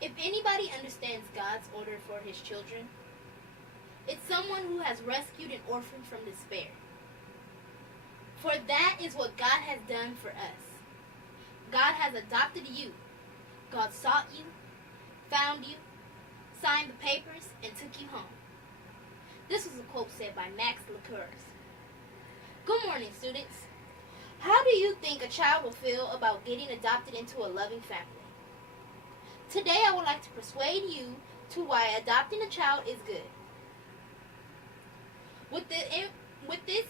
If anybody understands God's order for his children, it's someone who has rescued an orphan from despair. For that is what God has done for us. God has adopted you. God sought you, found you, signed the papers, and took you home. This was a quote said by Max Licours. Good morning, students. How do you think a child will feel about getting adopted into a loving family? Today I would like to persuade you to why adopting a child is good. With this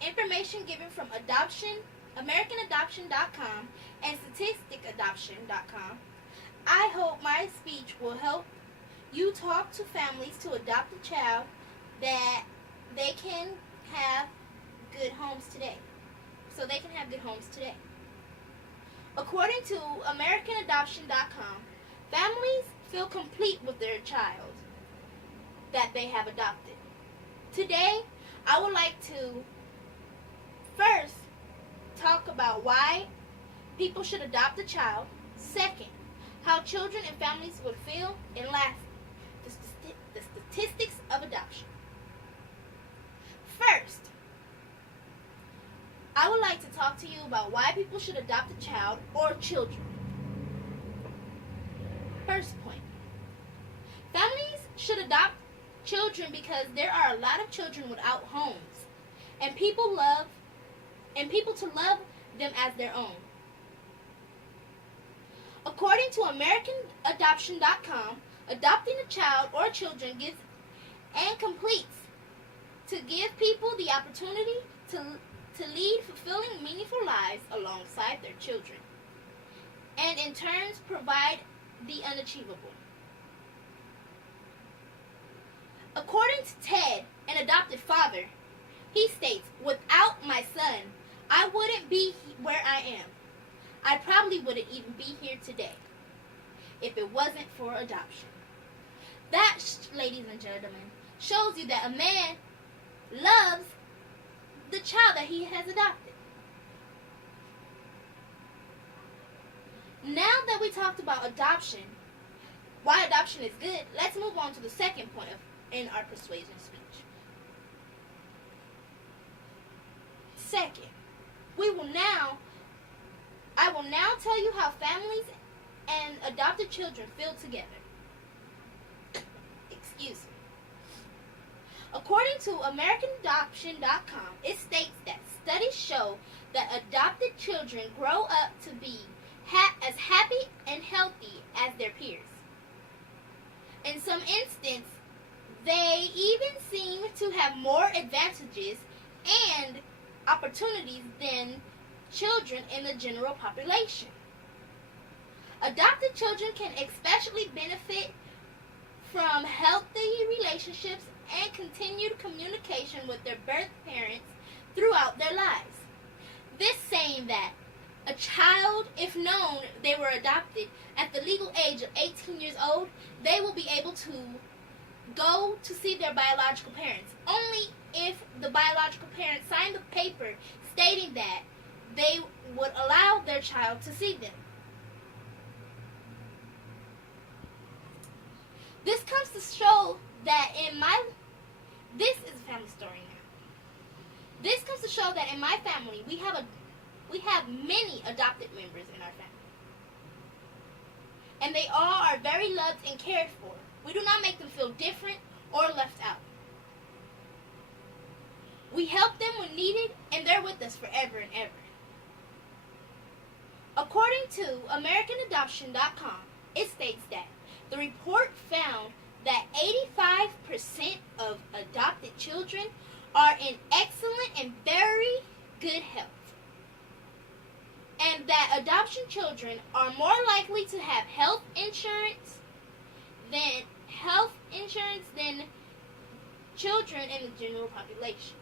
information given from AmericanAdoption.com and StatisticAdoption.com, I hope my speech will help you talk to families to adopt a child that they can have good homes today. So they can have good homes today. According to AmericanAdoption.com, families feel complete with their child that they have adopted. Today, I would like to first talk about why people should adopt a child. Second, how children and families would feel. And lastly, the statistics of adoption. First, I would like to talk to you about why people should adopt a child or children. First point. Families should adopt children because there are a lot of children without homes, and people to love them as their own. According to AmericanAdoption.com, adopting a child or children gives and completes to give people the opportunity to lead fulfilling, meaningful lives alongside their children, and in turn provide the unachievable. According to Ted, an adopted father, he states, "Without my son, I wouldn't be where I am. I probably wouldn't even be here today if it wasn't for adoption." That, ladies and gentlemen, shows you that a man loves the child that he has adopted. Now that we talked about adoption, why adoption is good, let's move on to the second point in our persuasion speech. Second, I will now tell you how families and adopted children feel together. Excuse me. According to AmericanAdoption.com, it states that studies show that adopted children grow up to be as happy and healthy as their peers. In some instances, they even seem to have more advantages and opportunities than children in the general population. Adopted children can especially benefit from healthy relationships and continued communication with their birth parents throughout their lives. This saying that a child, if known they were adopted at the legal age of 18 years old, they will be able to go to see their biological parents only if the biological parents signed the paper stating that they would allow their child to see them. This comes to show that this is a family story now. This comes to show that in my family we have many adopted members in our family. And they all are very loved and cared for. We do not make them feel different or left out. We help them when needed, and they're with us forever and ever. According to AmericanAdoption.com, it states that the report found that 85% of adopted children are in excellent and very good health, and that adoption children are more likely to have health insurance than children in the general population.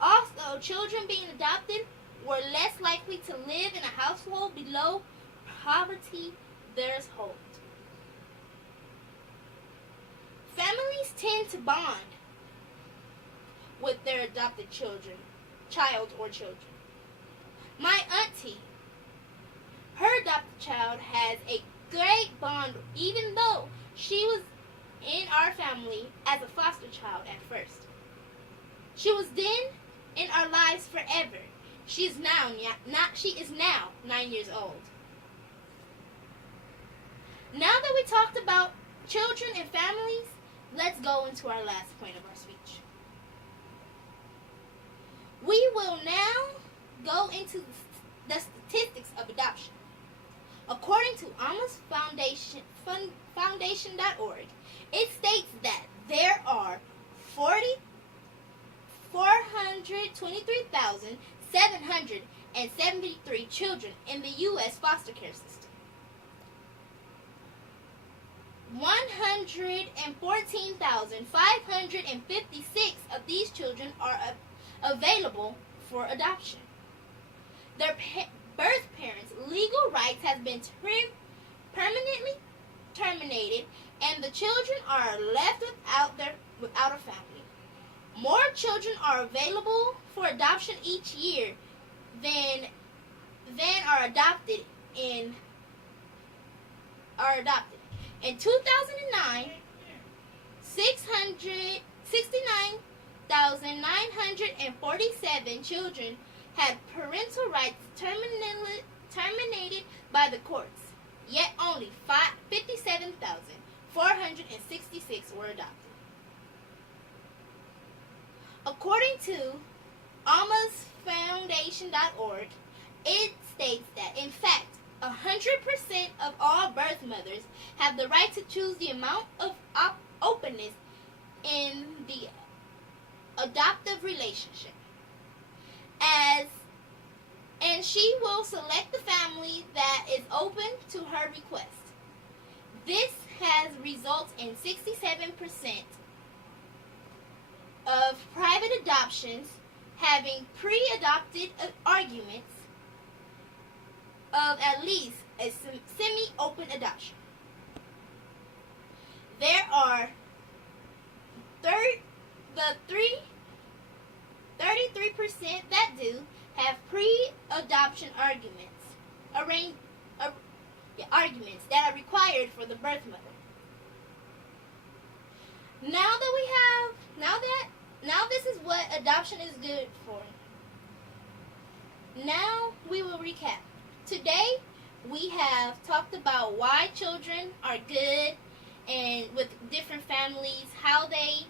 Also, children being adopted were less likely to live in a household below poverty threshold. Families tend to bond with their adopted child or children. My auntie, her adopted child has a great bond, even though she was in our family as a foster child at first. She was then in our lives forever. She is now 9 years old. Now that we talked about children and families, let's go into our last point of our speech. We will now go into the statistics of adoption. According to Almost Foundation.org, it states that there are 423,773 children in the U.S. foster care system. 114,556 of these children are available for adoption. Their birth parents' legal rights have been permanently terminated, and the children are left without a family. More children are available for adoption each year than are adopted. In 2009, 669,947 children had parental rights terminated by the courts, yet only 57,466 were adopted. According to AlmosFoundation.org, it states that, in fact, 100% of all birth mothers have the right to choose the amount of openness in the adoptive relationship, and she will select the family that is open to her request. This has resulted in 67% of private adoptions having pre-adopted arguments of at least a semi-open adoption. There are 33% that do have pre-adoption arguments that are required for the birth mother. Now this is what adoption is good for. Now we will recap. Today we have talked about why children are good and with different families, how they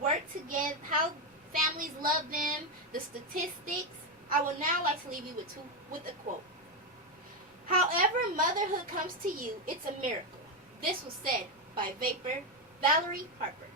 work together, how families love them, the statistics. I would now like to leave you with a quote. However motherhood comes to you, it's a miracle. This was said by Valerie Harper.